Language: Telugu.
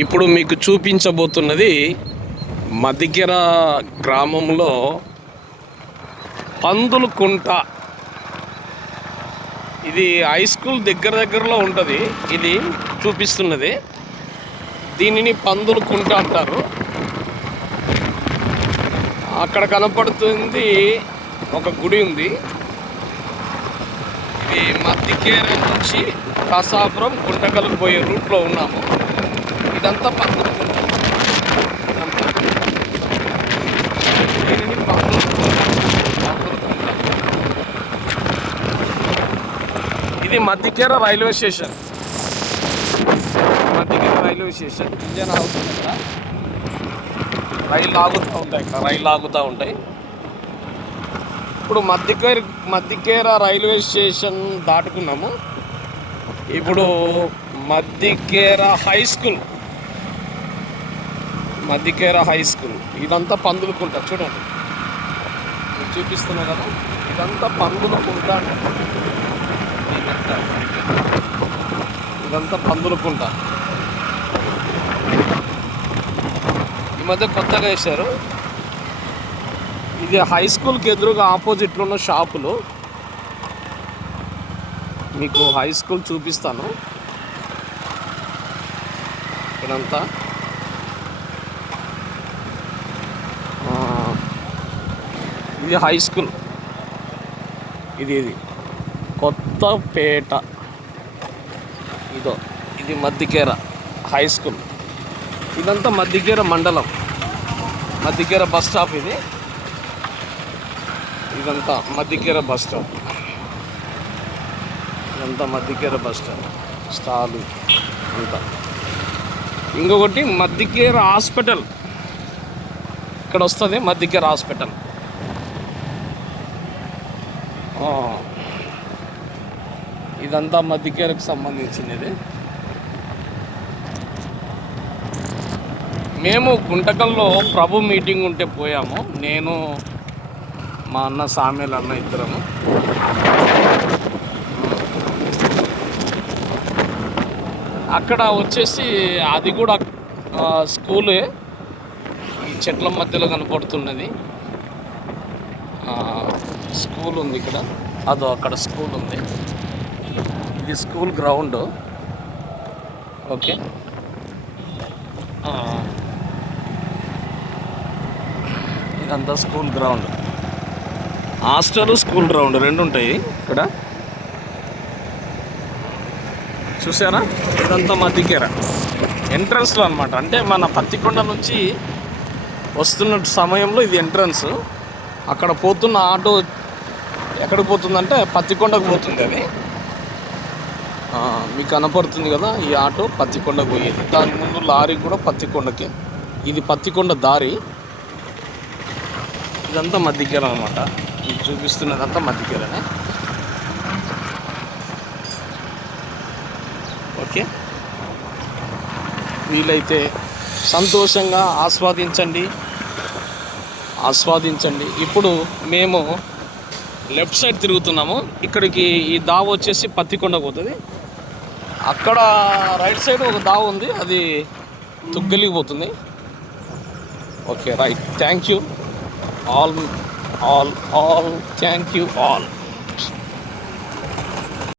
ఇప్పుడు మీకు చూపించబోతున్నది మదికెర గ్రామంలో పందులకుంట. ఇది హై స్కూల్ దగ్గరలో ఉంటుంది. ఇది చూపిస్తున్నది, దీనిని పందులకుంట అంటారు. అక్కడ కనపడుతుంది ఒక గుడి ఉంది. ఇది మద్దికేర నుంచి కసాపురం గుంటకల్కి పోయే రూట్లో ఉన్నాము. ఇదంతా పందులకుంట. ఇది మద్దికేర రైల్వే స్టేషన్. ఇంజన్ ఆగుతుంది కదా, రైళ్ళు ఆగుతూ ఉంటాయి. ఇప్పుడు మద్దికేర రైల్వే స్టేషన్ దాటుకున్నాము. ఇప్పుడు మద్దికేర హై స్కూల్. ఇదంతా పందులకుంట. చూడండి, చూపిస్తున్నా కదా, ఇదంతా పందులకుంట. ఇదంతా పందులకుంట. ఈ మధ్య కొత్తగా వేశారు. ఇది హై స్కూల్కి ఎదురుగా ఆపోజిట్లో ఉన్న షాపులు. మీకు హై స్కూల్ చూపిస్తాను. ఇదంతా ఇది హై స్కూల్. ఇది కొత్తపేట. ఇది మద్దికేర హై స్కూల్. ఇదంతా మద్దికేర మండలం, మద్దికేర బస్ స్టాప్. ఇదంతా మద్దికేర బస్ స్టాప్. స్టాలు అంతా. ఇంకొకటి మద్దికేర హాస్పిటల్ ఇక్కడ వస్తుంది. మద్దికేర హాస్పిటల్. ఇదంతా మద్దికేరకు సంబంధించినది. మేము గుంటకల్లో ప్రభు మీటింగ్ ఉంటే పోయాము. నేను, మా అన్న సామేల్ అన్న ఇద్దరము. అక్కడ వచ్చేసి అది కూడా స్కూలే. ఈ చెట్ల మధ్యలో కనపడుతున్నది స్కూల్ ఉంది ఇక్కడ. అక్కడ స్కూల్ ఉంది. ఇది స్కూల్ గ్రౌండ్. ఓకే, ఇదంతా school ground. Hostel, school ground రెండు ఉంటాయి ఇక్కడ. చూసారా, ఇదంతా మద్దికేర ఎంట్రన్స్లో అనమాట. అంటే మన పత్తికొండ నుంచి వస్తున్న సమయంలో ఇది ఎంట్రన్స్. అక్కడ పోతున్న ఆటో ఎక్కడికి పోతుందంటే పత్తికొండకు పోతుంది. అది మీకు కనపడుతుంది కదా, ఈ ఆటో పత్తికొండకు పోయేది. దాని ముందు లారీ కూడా పత్తికొండకి. ఇది పత్తికొండ దారి. ఇదంతా మద్దికేర అనమాట. మీకు చూపిస్తున్నదంతా మద్దికేరనే. ఓకే, వీలైతే సంతోషంగా ఆస్వాదించండి. ఇప్పుడు మేము లెఫ్ట్ సైడ్ తిరుగుతున్నాము. ఇక్కడికి ఈ దావ వచ్చేసి పత్తికొండకు పోతుంది. అక్కడ రైట్ సైడ్ ఒక దావ ఉంది, అది తుగ్గలికి పోతుంది. Okay, right. Thank you all. Thank you all.